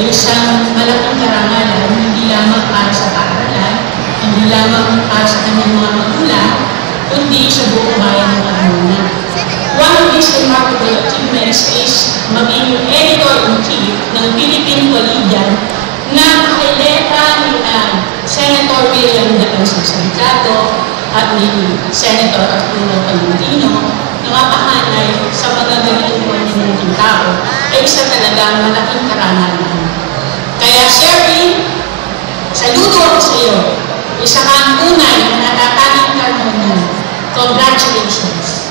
ay isang malaking karangalan, hindi lamang para sa paaralan, hindi lamang para sa kanyang mga magulang, kundi sa buong bayan ng Laguna. One of these remarkable achievements is maging editor-in-chief ng Philippine Collegian na kaileta ni Senator William Salgado at ni Senator Arturo Tolentino na mapahanay sa magagaling ng tao ay isa talagang malaking karangalan. Kaya, Sherry, saludo ako sa iyo. Isa kang tunay na natatanging karmonya. Congratulations!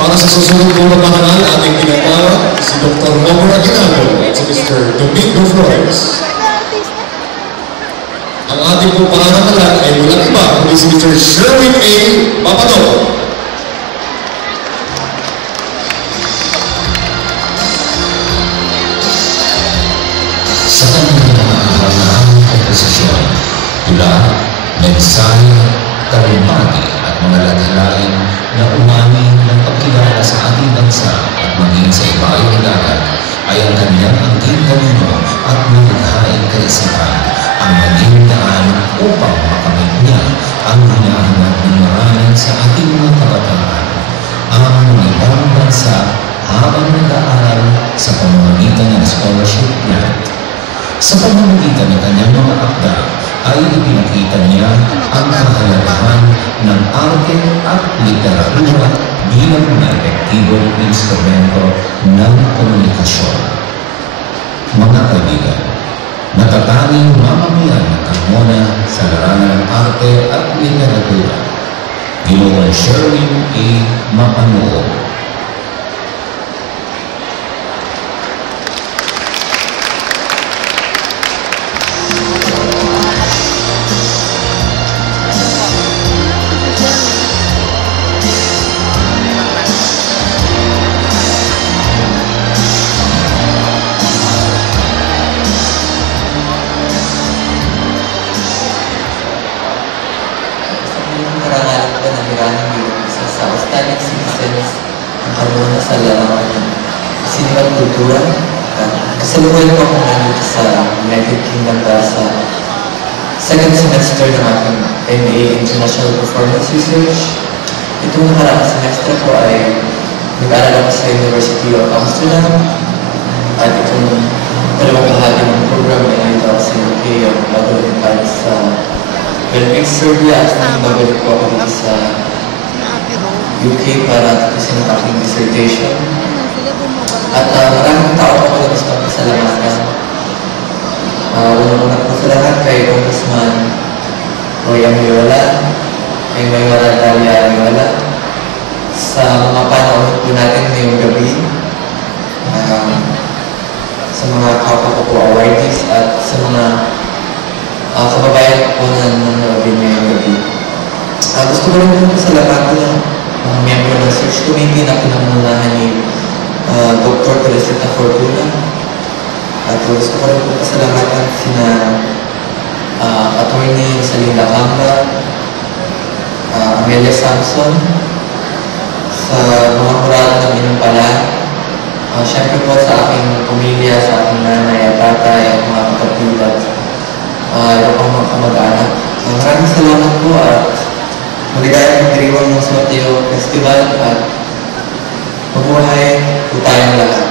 Para sa susunod ng pagkakanal, ating pinatawag si Dr. Momo Aguinaldo at si Mr. Domingo Flores. Ang ating pong pangangalalan ay walang iba kundi si Mr. Sherwin A. Papado. Sa kanyang nakakaramang komposisyon, tula, mensahe, talumpati at mga latalain na umami ng pagkilala sa ating bansa at maging sa ibayong dagat ay ang kanyang angking kanino at malighaing kaisipan ang maging daan upang makamit niya ang hinahanap ng maraming sa ating mga kabataan. Ang ibang bansa habang nag-aaral sa pamamagitan ng scholarship grant. Sa pamamagitan ng kanyang mga akda ay ipinakita niya ang kahalagahan ng arte at literatura bilang na epektibong instrumento ng komunikasyon. Mga kaibigan, natatanging mamamayan ng Carmona sa larangan ng arte at literatura. Ginoong Sherwin A. Mapano. Kultura. Kasalukuyan ko akong nandito sa United Kingdom para sa second semester ng aking MA International Performance Research. Itong nakaraang semester ko ay nag-aral ako sa University of Amsterdam at itong dalawang bahagi ng program ay nandito ako sa UK ang babalik tayo sa Belgium, Serbia at babalik ko ako dito sa UK para tapusin ang aking dissertation. At maraming tao ako na gusto magpasalamatan. Unang-unang po sa lahat kay Congressman Roy Amiola, kay Mayor Dalia Amiola, sa mga panahon po natin ngayong gabi, sa mga kapwa ko po awardees at sa mga kababayan ko na nanonood din ngayong gabi. Gusto ko rin po pasalamatan ng mga miyembro ng Search Committee na pinamunahan ni Dr. Teresita Fortuna. At gusto ko rin po pasalamatan sina Attorney Salinda Kamba, Amelia Samson, sa mga kurado ng inumpalan. Siyempre po sa aking pamilya, sa aking nanay at tatay at mga kapatid at iba pang mga kamag-anak. Maraming salamat po at maligayang magdiriwang ng Sorteo Festival at mabuhay po tayong lahat.